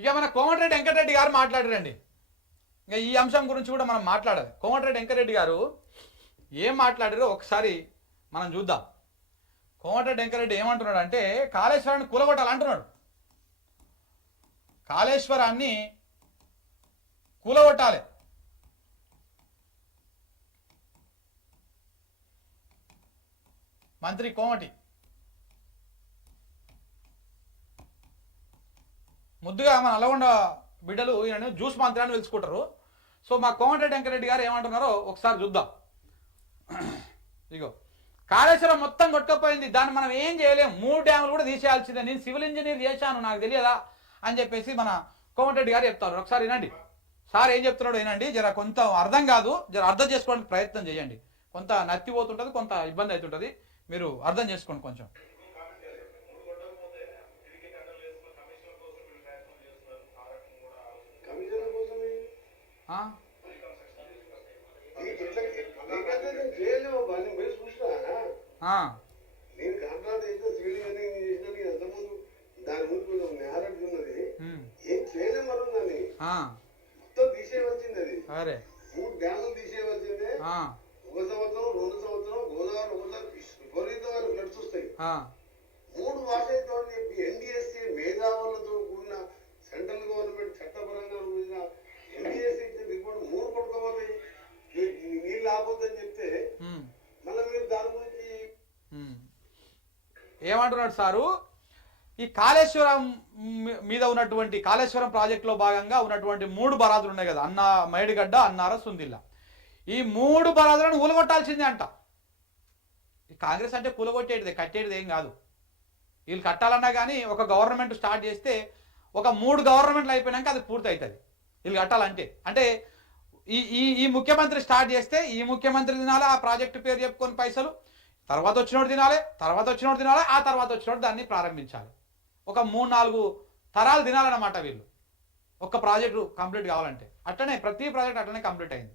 ఇక మన కోమటిరెడ్డి వెంకటరెడ్డి గారు మాట్లాడారండి. ఇంకా ఈ అంశం గురించి కూడా మనం మాట్లాడాలి. కోమటిరెడ్డి వెంకటరెడ్డి గారు ఏం మాట్లాడారో ఒకసారి మనం చూద్దాం. కోమటిరెడ్డి వెంకటరెడ్డి ఏమంటున్నాడు అంటే కాళేశ్వరాన్ని కూలగొట్టాలంటున్నాడు. కాళేశ్వరాన్ని కూలగొట్టాలి. మంత్రి కోమటి ముద్దుగా మన నల్గొండ బిడ్డలు ఈయన జ్యూస్ మంత్రి అని పిలుచుకుంటారు. సో మా కోమటిరెడ్డి వెంకటరెడ్డి గారు ఏమంటున్నారో ఒకసారి చూద్దాం. ఇగో కాళేశ్వరం మొత్తం కొట్టుకపోయింది, దాన్ని మనం ఏం చేయలేం, 3 డ్యాములు కూడా తీసేయాల్సిందే, నేను సివిల్ ఇంజనీర్ చేశాను నాకు తెలియదా అని చెప్పేసి మన కోమటిరెడ్డి గారు చెప్తారు. ఒకసారి వినండి సార్ ఏం చెప్తున్నాడు వినండి. జర కొంత అర్థం కాదు, జర అర్థం చేసుకోవడానికి ప్రయత్నం చేయండి. కొంత నత్తిపోతుంటుంది, కొంత ఇబ్బంది అవుతుంటుంది, మీరు అర్థం చేసుకోండి కొంచెం. అరే 3 డ్యాములు తీసేయవలసిందే. ఒక సంవత్సరం 2 సంవత్సరం గోదావరి ఒకసారి విపరీతమైన ఫ్లడ్స్ వస్తాయి. 3 వాసైతో చెప్పి ఎన్డీఎస్సీ మేధావులతో కూడిన సెంట్రల్ గవర్నమెంట్ చట్టపరంగా కూడిన ఎన్డీఎస్సీ ఇచ్చిన రిపోర్ట్ 3 పట్టుకోపోతాయి, నీళ్ళు ఆపోద్దని చెప్తే మళ్ళీ మీరు దాని గురించి ఏమంటున్నాడు సారు. ఈ కాళేశ్వరం మీద ఉన్నటువంటి కాళేశ్వరం ప్రాజెక్టులో భాగంగా ఉన్నటువంటి 3 బరాదులు ఉన్నాయి కదా, అన్న మేడిగడ్డ, అన్నార, సుందిల్ల, ఈ 3 బరాదులను ఊలగొట్టాల్సిందే అంట. ఈ కాంగ్రెస్ అంటే కూలగొట్టేటిదే, కట్టేటిది ఏం కాదు. వీళ్ళు కట్టాలన్నా కానీ ఒక గవర్నమెంట్ స్టార్ట్ చేస్తే ఒక 3 గవర్నమెంట్లు అయిపోయినాక అది పూర్తి అవుతుంది. వీళ్ళు కట్టాలంటే అంటే ఈ ఈ ఈ ముఖ్యమంత్రి స్టార్ట్ చేస్తే ఈ ముఖ్యమంత్రి తినాలి, ఆ ప్రాజెక్టు పేరు చెప్పుకొని పైసలు, తర్వాత వచ్చినోడు తినాలి, తర్వాత వచ్చినోడు తినాలి, ఆ తర్వాత వచ్చినోడు దాన్ని ప్రారంభించాలి. ఒక 3-4 తరాలు తినాలన్నమాట వీళ్ళు ఒక్క ప్రాజెక్టు కంప్లీట్ కావాలంటే. అట్లనే ప్రతి ప్రాజెక్ట్ అట్లనే కంప్లీట్ అయింది.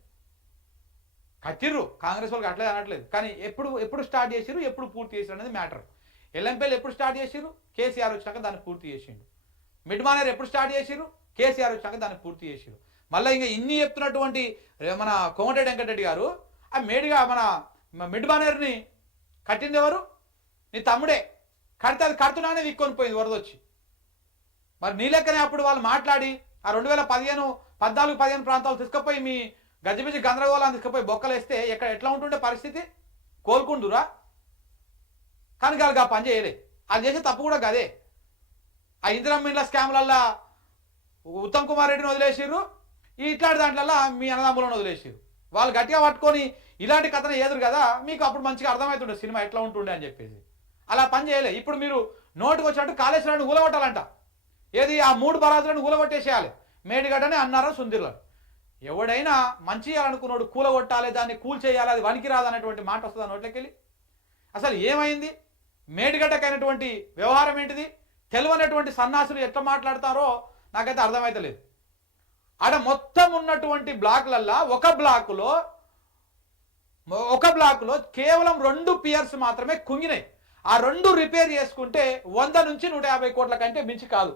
కట్టిర్రు కాంగ్రెస్ వాళ్ళకి అట్లే అనట్లేదు, కానీ ఎప్పుడు స్టార్ట్ చేసిర్రు, ఎప్పుడు పూర్తి చేసిరు అనేది మ్యాటర్. ఎల్ఎంపీలు ఎప్పుడు స్టార్ట్ చేసిర్రు, కేసీఆర్ వచ్చినాక దాన్ని పూర్తి చేసిండు. మిడ్ మానేర్ ఎప్పుడు స్టార్ట్ చేసిర్రు, కేసీఆర్ వచ్చినాక దాన్ని పూర్తి చేసిరు. మళ్ళీ ఇంకా ఇన్ని చెప్తున్నటువంటి మన కోమటిరెడ్డి వెంకటరెడ్డి గారు ఆ మేడిగా మన మిడ్ మానేర్ని కట్టింది ఎవరు? నీ తమ్ముడే. కడితే అది కడుతున్నానే విక్కొని పోయింది వరద వచ్చి. మరి నీ లెక్కనే అప్పుడు వాళ్ళు మాట్లాడి ఆ 2014-15 ప్రాంతాలు తీసుకుపోయి మీ గజిబిజి గందరగోళాన్ని తీసుకుపోయి బొక్కలేస్తే ఎట్లా ఉంటుండే పరిస్థితి? కోలుకుందురా? కానీ వాళ్ళు పని చేయలే. వాళ్ళు చేసే తప్పు కూడా గదే. ఆ ఇందిరమ్మిండ్ల స్కామ్లల్లా ఉత్తమ్ కుమార్ రెడ్డిని వదిలేసిర్రు, ఇట్లాంటి దాంట్లల్లా మీ అన్నదమ్ములను వదిలేసిర్రు. వాళ్ళు గట్టిగా పట్టుకొని ఇలాంటి కథను ఎదురు కదా, మీకు అప్పుడు మంచిగా అర్థమవుతుండే సినిమా ఎట్లా ఉంటుండే అని చెప్పేసి. అలా పని చేయలే. ఇప్పుడు మీరు నోటుకు వచ్చినట్టు కాళేశ్వరాన్ని ఊలగొట్టాలంట. ఏది ఆ 3 బరాదులను ఊలగొట్టేసేయాలి, మేడిగడ్డని, అన్నారా, సుందిర్లని. ఎవడైనా మంచి చేయాలనుకున్నాడు కూలగొట్టాలి, దాన్ని కూల్చేయాలి, అది వనికి రాదనేటువంటి మాట వస్తుంది నోట్లోకి వెళ్ళి. అసలు ఏమైంది? మేడిగడ్డకైనటువంటి వ్యవహారం ఏంటిది? తెలియనటువంటి సన్నాసులు ఎట్లా మాట్లాడతారో నాకైతే అర్థమైతలేదు. ఆడ మొత్తం ఉన్నటువంటి బ్లాక్లల్లా ఒక బ్లాకులో కేవలం 2 పియర్స్ మాత్రమే కుంగినాయి. ఆ 2 రిపేర్ చేసుకుంటే 100 నుంచి 150 కోట్ల కంటే మించి కాదు.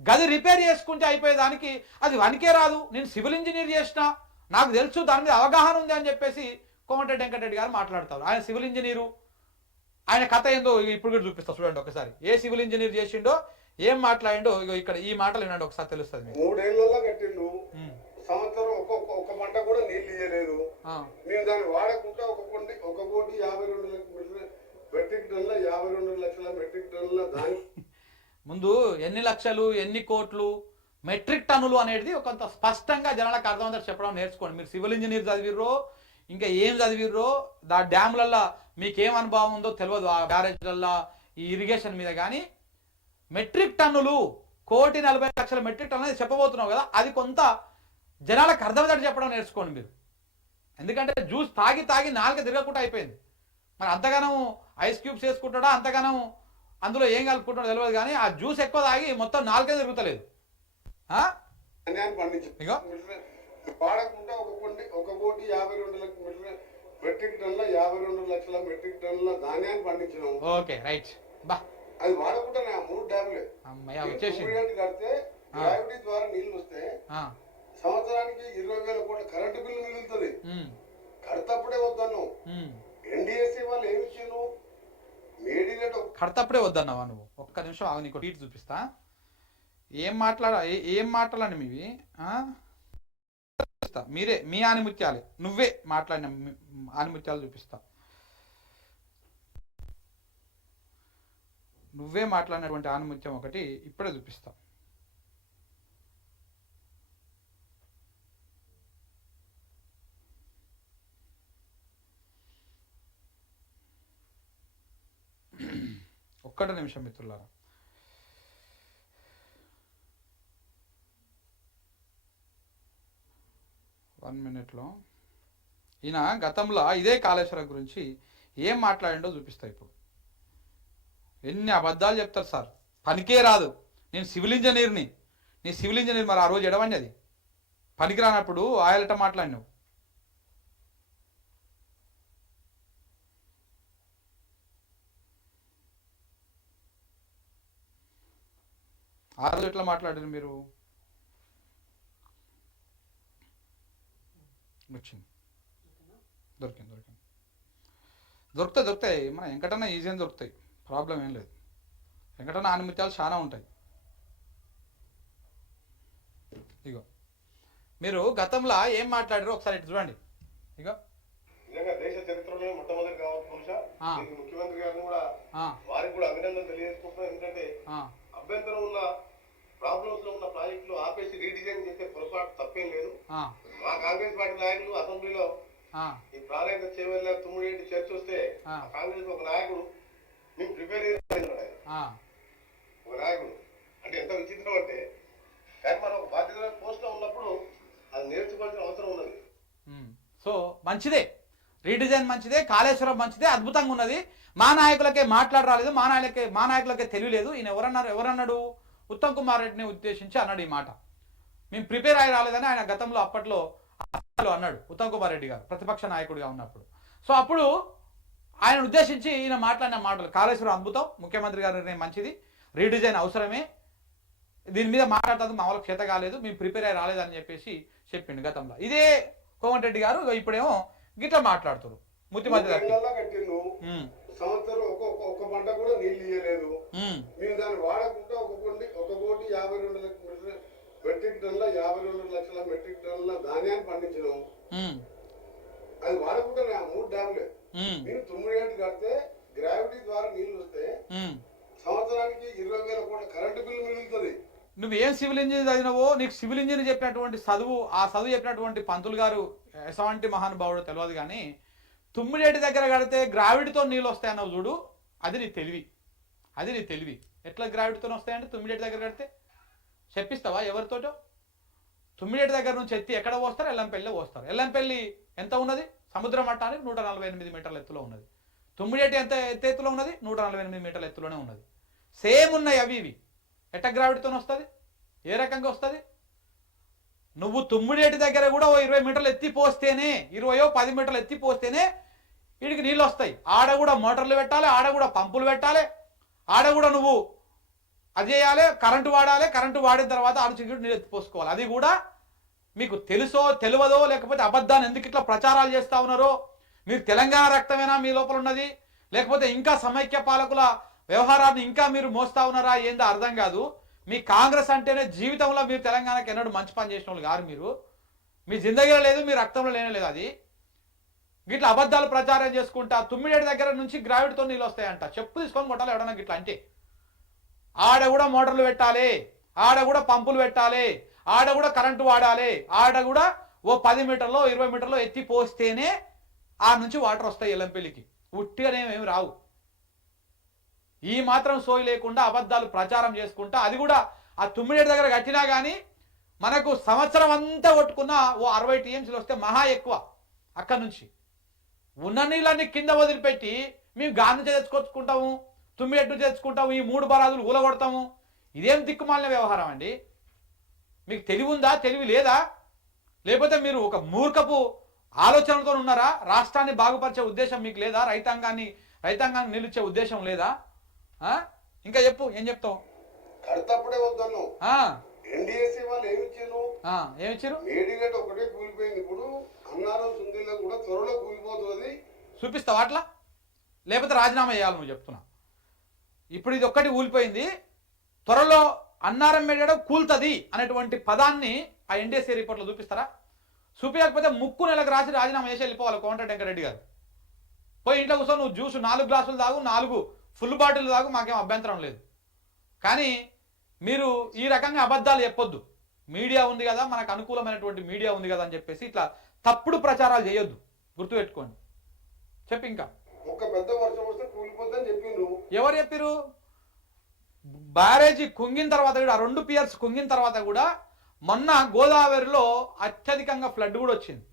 గది రిపేర్ చేసుకుంటే అయిపోయేదానికి అది వనికే రాదు. నేను సివిల్ ఇంజనీర్ చేసిన, నాకు తెలుసు, దాని మీద అవగాహన ఉంది అని చెప్పేసి కోమటిరెడ్డి వెంకటరెడ్డి గారు మాట్లాడతారు. ఆయన సివిల్ ఇంజనీరు, ఆయన కథ ఏందో ఇప్పుడు కూడా చూపిస్తా చూడండి ఒకసారి. ఏ సివిల్ ఇంజనీర్ చేసిండో, ఏం మాట్లాడిండో ఇక్కడ ఈ మాటలు వినండి ఒకసారి తెలుస్తుంది. 3 ఏళ్లలో కట్టిండు, సంవత్సరం ఒక పంట కూడా నీళ్ళు ఇయ్యలేదు. మేము దాన్ని వాడకుండా 1,52,00,000 మెట్రిక్ టన్నుల 52 లక్షల మెట్రిక్ టన్నుల దాని ముందు ఎన్ని లక్షలు, ఎన్ని కోట్లు, మెట్రిక్ టన్నులు అనేది కొంత స్పష్టంగా జనాలకు అర్థమవుతారు చెప్పడం నేర్చుకోండి. మీరు సివిల్ ఇంజనీర్ చదివిర్రో ఇంకా ఏం చదివిర్రో, దా డ్యామ్లల్లో మీకేం అనుభవం ఉందో తెలియదు, ఆ బ్యారేజ్లల్లో ఈ ఇరిగేషన్ మీద. కానీ మెట్రిక్ టన్నులు 1,40,00,000 మెట్రిక్ టన్నులు అనేది చెప్పబోతున్నావు కదా, అది కొంత జనాలకు అర్థమవుతాడు చెప్పడం నేర్చుకోండి మీరు. ఎందుకంటే జ్యూస్ తాగి నాలుక తిరగకుండా అయిపోయింది. మరి అంతగానం ఐస్ క్యూబ్స్ వేసుకుంటాడా, అంతగానం అందులో ఏం కలుపుకుంటాడో తెలియదు, కానీ ఆ జ్యూస్ ఎక్కువ తాగి మొత్తం నాలుకే తిరుగుతలేదు. వాడకుండా 1,52,00,000 మెట్రిక్ టన్నుల 52 లక్షల మెట్రిక్ టన్నుల ధాన్యాన్ని పండించినాం. Okay right. బా అది వాడకుండా 3 డ్యాములే వచ్చేసి కడితే గ్రావిటీ ద్వారా నీళ్లు వస్తే సంవత్సరానికి 20,000 కోట్ల కరెంటు బిల్లు మిగులుతుంది. కడతప్పుడే వద్దన్నావు. ఎన్డీఎస్సీ వాళ్ళు ఏమి ఇచ్చారు? మేడిగడ్డ కడతప్పుడే వద్దన్నావా నువ్వు? ఒక్క నిమిషం ఆగు, నీకు ట్వీట్ చూపిస్తా. ఏం మాట్లాడాలి మీవి? మీరే మీ ఆనిముత్యాలే, నువ్వే మాట్లాడిన ఆనిముత్యాలు చూపిస్తా. నువ్వే మాట్లాడినటువంటి ఆనిముత్యం ఒకటి ఇప్పుడే చూపిస్తా. ఒక్కటి నిమిషం మిత్రులారా. వన్ మినిట్లో ఈయన గతంలో ఇదే కాళేశ్వరం గురించి ఏం మాట్లాడిండో చూపిస్తా. ఇప్పుడు ఎన్ని అబద్ధాలు చెప్తారు సార్, పనికే రాదు. నేను సివిల్ ఇంజనీర్ని, నీ సివిల్ ఇంజనీర్ మరి ఆ రోజు ఎడవండి, అది పనికి రానప్పుడు ఆయలట మాట్లాడినావు. ఆ రోజు ఎట్లా మాట్లాడారు మీరు? వచ్చింది, దొరుకుతాయి. మన వెంకటన్న ఈజీగా దొరుకుతాయి, ప్రాబ్లం ఏం లేదు. వెంకటన్న ఆనిముత్యాలు చాలా ఉంటాయి. ఇగో మీరు గతంలో ఏం మాట్లాడారో ఒకసారి ఇటు చూడండి. ఇగో దేశ చరిత్రలో మొట్టమొదటి కావచ్చు బహుశా ముఖ్యమంత్రి గారిని కూడా వారికి కూడా అభినందన తెలియజేసుకుంటున్నాం. ఎందుకంటే అభ్యంతరం ఉన్న ప్రాబ్లమ్స్ లో ఉన్న ప్రాజెక్టులు ఆపేసి రీడిజైన్ చేసే పొరపాటు తప్పేం లేదు. మా కాంగ్రెస్ పార్టీ నాయకులు అసెంబ్లీలో ఈ ప్రాణాయత చేవల్ల తుమ్మిడి చర్చ వస్తే కాంగ్రెస్ ఒక నాయకుడు మేము ప్రిపేర్ ఒక నాయకుడు అంటే ఎంత విచిత్రం అంటే, కానీ మనం ఒక బాధ్యత పోస్ట్ లో ఉన్నప్పుడు అది నేర్చుకోవాల్సిన అవసరం ఉన్నది. సో మంచిదే, రీడిజైన్ మంచిదే, కాళేశ్వరం మంచిదే, అద్భుతంగా ఉన్నది. మా నాయకులకే మాట్లాడ రాలేదు, మా నాయకులకే తెలియలేదు. ఈయన ఎవరన్నాడు? ఉత్తమ్ కుమార్ రెడ్డిని ఉద్దేశించి అన్నాడు ఈ మాట. మేము ప్రిపేర్ అయ్యి రాలేదని ఆయన గతంలో అప్పట్లో అన్నాడు ఉత్తమ్ కుమార్ రెడ్డి గారు ప్రతిపక్ష నాయకుడిగా ఉన్నప్పుడు. సో అప్పుడు ఆయన ఉద్దేశించి ఈయన మాట్లాడిన మాటలు, కాళేశ్వరం అద్భుతం, ముఖ్యమంత్రి గారి నిర్ణయం మంచిది, రీడిజైన్ అవసరమే, దీని మీద మాట్లాడుతుంది మా వాళ్ళకి చేత కాలేదు, మేము ప్రిపేర్ అయ్యి రాలేదని చెప్పేసి చెప్పిండు గతంలో. ఇదే కోమటిరెడ్డి గారు ఇప్పుడేమో గిట్లా మాట్లాడుతారు. ముత్తి మధ్య సంవత్సరం ఒక్క పంట కూడా నీళ్ళు ఇయ్యలేదు. మేము దాన్ని వాడకుండా 1,52,00,000 మెట్రిక్ టన్నుల 52 లక్షల మెట్రిక్ టన్నుల ధాన్యాన్ని పండించినాం. అది వాడకుండా 3 డ్యాములే. నేను 9 ఏళ్ళు కడితే గ్రావిటీ ద్వారా నీళ్లు వస్తే సంవత్సరానికి 20,000 కోట్ల కరెంటు బిల్లు మిగులుతుంది. నువ్వేం సివిల్ ఇంజనీర్ చదివినవో, నీకు సివిల్ ఇంజనీర్ చెప్పినటువంటి చదువు, ఆ చదువు చెప్పినటువంటి పంతులు గారు ఎసవంటి మహానుభావుడు తెలియదు. కానీ తుమ్మిడేటి దగ్గర కడితే గ్రావిటీతో నీళ్ళు వస్తాయన్నావు చూడు, అది నీ తెలివి. ఎట్లా గ్రావిటీతో వస్తాయంటే తుమ్మిడేటి దగ్గర కడితే చెప్పిస్తావా ఎవరితోటో? తుమ్మిడేటి దగ్గర నుంచి ఎత్తి ఎక్కడ పోస్తారు? ఎల్లంపల్లిలో పోస్తారు. ఎల్లంపల్లి ఎంత ఉన్నది? సముద్ర మట్టానికి 148 మీటర్ల ఎత్తులో ఉన్నది. తుమ్మిడేటి ఎంత ఎత్తులో ఉన్నది? 148 మీటర్ల ఎత్తులోనే ఉన్నది. సేమ్ ఉన్నాయి అవి ఇవి. ఎట్ట గ్రావిటీతో వస్తుంది? ఏ రకంగా వస్తుంది? నువ్వు తుమ్మిడేటి దగ్గర కూడా 20 మీటర్లు ఎత్తి పోస్తేనే, 10 మీటర్లు ఎత్తి పోస్తేనే వీడికి నీళ్ళు వస్తాయి. ఆడ కూడా మోటార్లు పెట్టాలి, ఆడ కూడా పంపులు పెట్టాలి, ఆడ కూడా నువ్వు అది చేయాలి, కరెంటు వాడాలి. కరెంటు వాడిన తర్వాత ఆడ చిగురు నీళ్ళు ఎత్తిపోసుకోవాలి. అది కూడా మీకు తెలుసో తెలియదో, లేకపోతే అబద్ధాన్ని ఎందుకు ఇట్లా ప్రచారాలు చేస్తూ ఉన్నారో, మీరు తెలంగాణ రక్తమేనా మీ లోపల ఉన్నది, లేకపోతే ఇంకా సమైక్య పాలకుల వ్యవహారాన్ని ఇంకా మీరు మోస్తా ఉన్నారా ఏందో అర్థం కాదు. మీ కాంగ్రెస్ అంటేనే జీవితంలో మీరు తెలంగాణకి ఎన్నడూ మంచి పని చేసిన వాళ్ళు కాదు. మీరు మీ జిందగీలో లేదు, మీ రక్తంలో లేనే లేదు. అది గిట్లా అబద్ధాలు ప్రచారం చేసుకుంటా తుమ్మిడేటి దగ్గర నుంచి గ్రావిటీతో నీళ్ళు వస్తాయంట. చెప్పు తీసుకొని కొట్టాలి ఎవడన్నా గిట్లా అంటే. ఆడ కూడా మోటార్లు పెట్టాలి, ఆడ కూడా పంపులు పెట్టాలి, ఆడ కూడా కరెంటు వాడాలి, ఆడ కూడా 10 మీటర్లో 20 మీటర్లో ఎత్తి పోస్తేనే ఆ నుంచి వాటర్ వస్తాయి ఎల్లంపల్లికి. ఉట్టిగానేమేమి రావు. ఈ మాత్రం సోయి లేకుండా అబద్ధాలు ప్రచారం చేసుకుంటా, అది కూడా ఆ తుమ్మిడేటి దగ్గర కట్టినా కానీ మనకు సంవత్సరం అంతా కొట్టుకున్న 60 టీఎంసీలు వస్తే మహా ఎక్కువ. అక్కడి నుంచి ఉన్న నీళ్ళన్నీ కింద వదిలిపెట్టి మేము గాంధీ తెచ్చుకొచ్చుకుంటాము, తుమ్మిడేటి నుంచి తెచ్చుకుంటాము, ఈ 3 బరాదులు ఊలగొడతాము. ఇదేం దిక్కుమాలిన వ్యవహారం అండి? మీకు తెలివి ఉందా? తెలివి లేదా? లేకపోతే మీరు ఒక మూర్ఖపు ఆలోచనలతో ఉన్నారా? రాష్ట్రాన్ని బాగుపరిచే ఉద్దేశం మీకు లేదా? రైతాంగాన్ని నిలిచే ఉద్దేశం లేదా? ఇంకా చెప్పు, ఏం చెప్తావు? కడతప్పుడే వద్దన్నావు. వాళ్ళు ఏమిచ్చారు ఏమిచ్చారు? మేడిగడ్డ ఒకటే కూలిపోయింది, ఇప్పుడు అన్నారం సుందిలో కూడా త్వరలో కూలిపోతుంది. చూపిస్తావా అట్లా? లేకపోతే రాజీనామా చేయాలి నువ్వు చెప్తున్నా. ఇప్పుడు ఇది ఒక్కటి కూలిపోయింది, త్వరలో అన్నారం మేడిగడ్డ కూలుతుంది అనేటువంటి పదాన్ని ఆ ఎన్డీఎస్సీ రిపోర్ట్లో చూపిస్తారా? చూపించకపోతే ముక్కు నెలకు రాసి రాజీనామా చేసి వెళ్ళిపోవాలి కోమటిరెడ్డి వెంకరెడ్డి గారు. పోయి ఇంట్లో కూర్చొని నువ్వు జ్యూస్ 4 గ్లాసులు తాగు, 4 ఫుల్ బాటిల్ తాగు, మాకేం అభ్యంతరం లేదు. కానీ మీరు ఈ రకంగా అబద్ధాలు చెప్పొద్దు. మీడియా ఉంది కదా, మనకు అనుకూలమైనటువంటి మీడియా ఉంది కదా అని చెప్పేసి ఇట్లా తప్పుడు ప్రచారాలు చేయొద్దు, గుర్తుపెట్టుకోండి. చెప్పి ఇంకా ఒక పెద్ద వర్షం వస్తే కూలిపోద్దని చెప్పిండ్రు. ఎవరు చెప్పిరు? బ్యారేజీ కుంగిన తర్వాత కూడా 2 పియర్స్ కుంగిన తర్వాత కూడా మొన్న గోదావరిలో అత్యధికంగా ఫ్లడ్ కూడా వచ్చింది.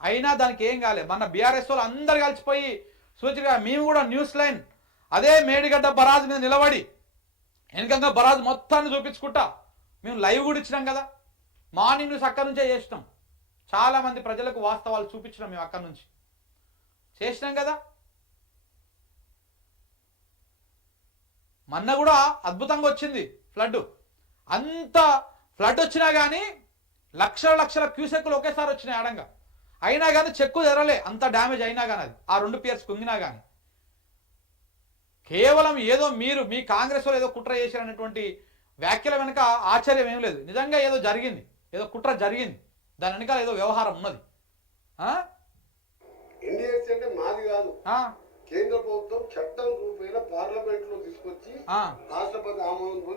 అయినా దానికి ఏం కాలేదు. మన బీఆర్ఎస్ వాళ్ళు అందరు కలిసిపోయి సూచిగా మేము కూడా న్యూస్ లైన్ అదే మేడిగడ్డ బరాజ్ మీద నిలబడి వెనకంగా బరాజ్ మొత్తాన్ని చూపించుకుంటా మేము లైవ్ కూడా ఇచ్చినాం కదా. మార్నింగ్ న్యూస్ అక్కడి నుంచే చేసినాం. చాలామంది ప్రజలకు వాస్తవాలు చూపించినాం మేము అక్కడి నుంచి చేసినాం కదా. మొన్న కూడా అద్భుతంగా వచ్చింది ఫ్లడ్. అంత ఫ్లడ్ వచ్చినా కానీ లక్షల క్యూసెక్కులు ఒకేసారి వచ్చినాయి ఆడంగా. అయినా కానీ చెక్కు జరలే, అంత డ్యామేజ్ అయినా కానీ అది ఆ 2 పియర్స్ కుంగినా కానీ. కేవలం ఏదో మీరు మీ కాంగ్రెస్ వాళ్ళు ఏదో కుట్ర చేశారనేటువంటి వ్యాఖ్యల వెనుక ఆశ్చర్యం ఏం లేదు. నిజంగా ఏదో జరిగింది, ఏదో కుట్ర జరిగింది, దాని వెనకాల ఏదో వ్యవహారం ఉన్నది. ఎన్డీఎస్సీ అంటే మాది కాదు, కేంద్ర ప్రభుత్వం చట్టం రూపేణ పార్లమెంట్ లో తీసుకొచ్చి రాష్ట్రపతి ఆమోదంతో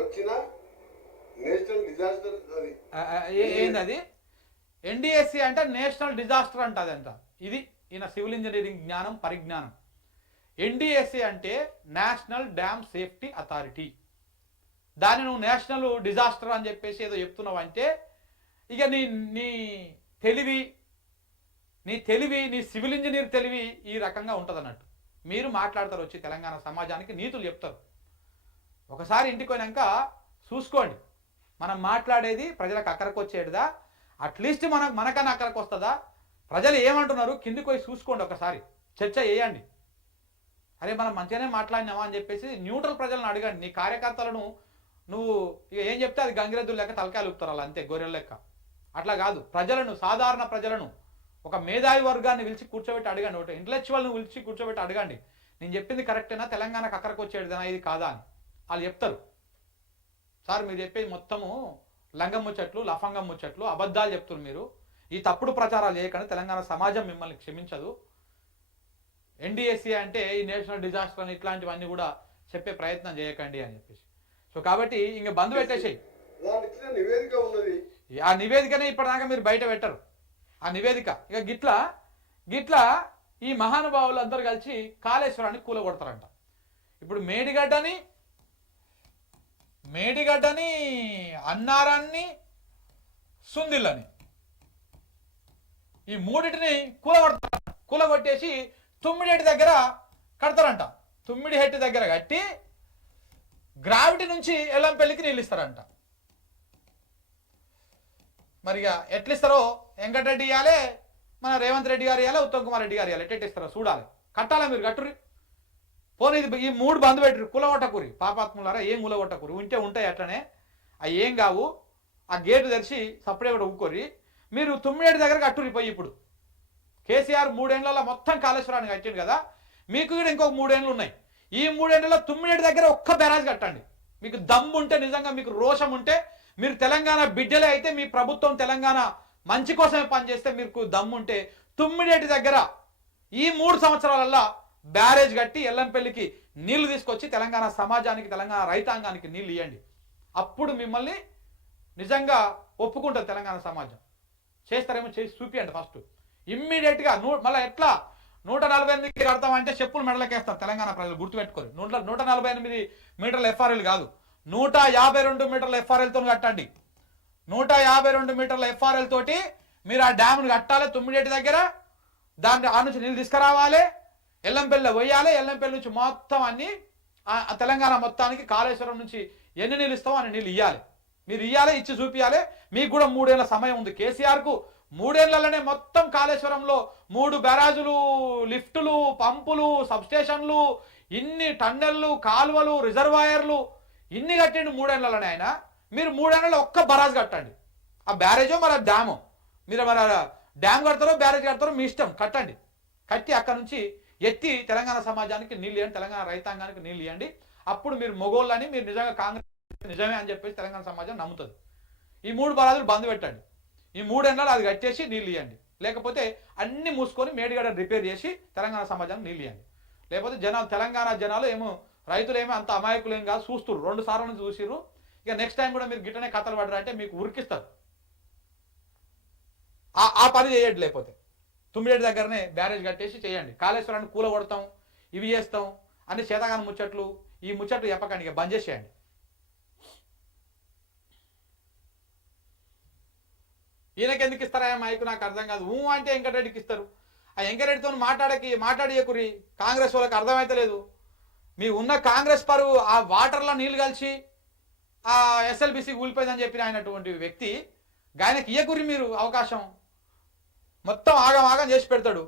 వచ్చిన నేషనల్ డిజాస్టర్. ఏంది అది? ఎన్డీఎస్సీ అంటే నేషనల్ డిజాస్టర్ అంట. అదంట ఇది ఈయన సివిల్ ఇంజనీరింగ్ జ్ఞానం పరిజ్ఞానం. ఎన్డీఎస్సీ అంటే నేషనల్ డ్యామ్ సేఫ్టీ అథారిటీ. దాన్ని నువ్వు నేషనల్ డిజాస్టర్ అని చెప్పేసి ఏదో చెప్తున్నావు అంటే ఇక నీ తెలివి నీ సివిల్ ఇంజనీర్ తెలివి ఈ రకంగా ఉంటుంది అన్నట్టు. మీరు మాట్లాడతారు వచ్చి తెలంగాణ సమాజానికి నీతులు చెప్తారు. ఒకసారి ఇంటికి పోయినాక చూసుకోండి, మనం మాట్లాడేది ప్రజలకు అక్కడికి వచ్చేటిదా, అట్లీస్ట్ మనకన్నా అక్కడికి వస్తుందా, ప్రజలు ఏమంటున్నారు కిందికి పోయి చూసుకోండి, ఒకసారి చర్చ చేయండి. అరే మనం మంచిగానే మాట్లాడినామా అని చెప్పేసి న్యూట్రల్ ప్రజలను అడగండి. నీ కార్యకర్తలను నువ్వు ఇక ఏం చెప్తే అది గంగిరెద్దులు లెక్క తలకాయలు ఊపుతారు అలా, అంతే గొర్రెల లెక్క. అట్లా కాదు, ప్రజలను సాధారణ ప్రజలను ఒక మేధావి వర్గాన్ని పిలిచి కూర్చోబెట్టి అడగండి, ఒకటి ఇంటలెక్చువల్ని పిలిచి కూర్చోబెట్టి అడగండి, నేను చెప్పింది కరెక్టేనా, తెలంగాణకు అక్కడికి వచ్చేటిదేనా, ఇది కాదా అని వాళ్ళు చెప్తారు. సార్ మీరు చెప్పేది మొత్తము లంగం ముచ్చట్లు లఫంగం ముచ్చట్లు అబద్ధాలు చెప్తున్నారు మీరు, ఈ తప్పుడు ప్రచారాలు చేయకండి, తెలంగాణ సమాజం మిమ్మల్ని క్షమించదు. ఎన్డీఎస్సీ అంటే ఈ నేషనల్ డిజాస్టర్ అని ఇట్లాంటివన్నీ కూడా చెప్పే ప్రయత్నం చేయకండి అని చెప్పేసి. సో కాబట్టి ఇంక బంద్ పెట్టేసేయి. ఆ నివేదికనే ఇప్పటిదాకా మీరు బయట పెట్టరు ఆ నివేదిక. ఇక గిట్లా ఈ మహానుభావులు అందరూ కలిసి కాళేశ్వరాన్ని కూలగొడతారంట. ఇప్పుడు మేడిగడ్డని అన్నారాన్ని సుందిల్లని ఈ మూడింటిని కూలగొట్టేసి తుమ్మిడిహెట్టి దగ్గర కడతారంట. తుమ్మిడిహెట్టి దగ్గర కట్టి గ్రావిటీ నుంచి ఎల్లంపల్లికి నీళ్ళు ఇస్తారంట. మరిగా ఎట్లిస్తారో వెంకటరెడ్డి ఇవ్వాలి, మన రేవంత్ రెడ్డి గారు ఇవ్వాలి, ఉత్తమ్ కుమార్ రెడ్డి గారు ఇవ్వాలి, ఎట్టిస్తారో చూడాలి. కట్టాలా మీరు కట్టుర్రి. పోనీ ఈ 3 బంద్ పెట్టరు, కులగొట్టకూరి పాపాత్ములారా, ఏం కులగొట్టకూరి, ఉంటాయి అట్లనే, అవి ఏం కావు. ఆ గేటు తెరిచి సపరేట్ కూడా ఊక్కోరి. మీరు తుమ్మిడి దగ్గర కట్టుర్రి పోయి. ఇప్పుడు కేసీఆర్ 3 ఏళ్లలో మొత్తం కాళేశ్వరాన్ని కట్టిండు కదా, మీకు కూడా ఇంకొక 3 ఏళ్ళు ఉన్నాయి. ఈ 3 ఏళ్లలో తుమ్మిడి దగ్గర ఒక్క బ్యారేజ్ కట్టండి. మీకు దమ్ము ఉంటే, నిజంగా మీకు రోషం ఉంటే, మీరు తెలంగాణ బిడ్డలే అయితే, మీ ప్రభుత్వం తెలంగాణ మంచి కోసమే పనిచేస్తే, మీకు దమ్ముంటే తుమ్మిడేటి దగ్గర ఈ 3 సంవత్సరాలల్లో బ్యారేజ్ కట్టి ఎల్లంపల్లికి నీళ్లు తీసుకొచ్చి తెలంగాణ సమాజానికి తెలంగాణ రైతాంగానికి నీళ్లు ఇవ్వండి. అప్పుడు మిమ్మల్ని నిజంగా ఒప్పుకుంటుంది తెలంగాణ సమాజం. చేస్తారేమో చేసి చూపియండి ఫస్ట్ ఇమ్మీడియట్గా. మళ్ళీ ఎట్లా 148 కడతామంటే చెప్పులు మెడలకేస్తాం తెలంగాణ ప్రజలు, గుర్తుపెట్టుకోరు. 148 మీటర్ల ఎఫ్ఆర్ఎల్ కాదు, 152 మీటర్ల ఎఫ్ఆర్ఎల్తో కట్టండి. 152 మీటర్ల ఎఫ్ఆర్ఎల్ తోటి మీరు ఆ డ్యామ్ను కట్టాలి తుమ్మిడేటి దగ్గర. దాన్ని ఆ నుంచి నీళ్ళు తీసుకురావాలి, ఎల్లంపల్లి పోయాలి, ఎల్లంపల్లి నుంచి మొత్తం అన్ని తెలంగాణ మొత్తానికి కాళేశ్వరం నుంచి ఎన్ని నీళ్ళు ఇస్తామో అన్ని నీళ్ళు ఇవ్వాలి. మీరు ఇవ్వాలి, ఇచ్చి చూపించాలి. మీకు కూడా 3 ఏళ్ల సమయం ఉంది. కేసీఆర్కు 3 ఏళ్లలోనే మొత్తం కాళేశ్వరంలో 3 బ్యారాజులు, లిఫ్టులు, పంపులు, సబ్స్టేషన్లు, ఇన్ని టన్నెళ్ళు, కాలువలు, రిజర్వాయర్లు ఇన్ని కట్టిండు 3 ఏళ్లలోనే ఆయన. మీరు 3 ఏళ్ళలో ఒక్క బరాజ్ కట్టండి. ఆ బ్యారేజో మరి డ్యామో, మీరు మరి డ్యామ్ కడతారో బ్యారేజ్ కడతారో మీ ఇష్టం, కట్టండి. కట్టి అక్కడ నుంచి ఎత్తి తెలంగాణ సమాజానికి నీళ్ళు ఇవ్వండి, తెలంగాణ రైతాంగానికి నీళ్ళు ఇవ్వండి. అప్పుడు మీరు మొగోళ్ళని, మీరు నిజంగా కాంగ్రెస్ నిజమే అని చెప్పేసి తెలంగాణ సమాజం నమ్ముతుంది. ఈ 3 బరాజులు బంద్ పెట్టండి. ఈ 3 ఏళ్ళలో అది కట్టేసి నీళ్ళు ఇవ్వండి. లేకపోతే అన్ని మూసుకొని మేడిగడ రిపేర్ చేసి తెలంగాణ సమాజానికి నీళ్ళు ఇవ్వండి. లేకపోతే జనాలు, తెలంగాణ జనాలు ఏమో, రైతులు ఏమో అంత అమాయకులేం కాదు, చూస్తున్నారు, 2 సార్లు నుంచి చూసిర్రు. ఇక నెక్స్ట్ టైం కూడా మీరు గిట్టనే కథలు పడరంటే మీకు ఉరికిస్తారు. ఆ పని చేయండి. లేకపోతే తుమ్మిడి దగ్గరనే బ్యారేజ్ కట్టేసి చేయండి. కాళేశ్వరాన్ని కూలగొడతాం, ఇవి చేస్తాం అని చేతగాని ముచ్చట్లు, ఈ ముచ్చట్లు చెప్పకండి, ఇక బంద్ చేసేయండి. ఈయనకి ఎందుకు ఇస్తారా మైకు నాకు అర్థం కాదు. అంటే వెంకటరెడ్డికి ఇస్తారు. ఆ వెంకటరెడ్డితో మాట్లాడేయకురి, కాంగ్రెస్ వాళ్ళకి అర్థమైతే లేదు. మీ ఉన్న కాంగ్రెస్ పరువు ఆ వాటర్లో నీళ్లు కలిసి ఆ ఎస్ఎల్బిసి కూలిపోయిందని చెప్పిన ఆయనటువంటి వ్యక్తి, ఆయనకి ఇయ్యకురి మీరు అవకాశం. మొత్తం ఆగం చేసి పెడతాడు.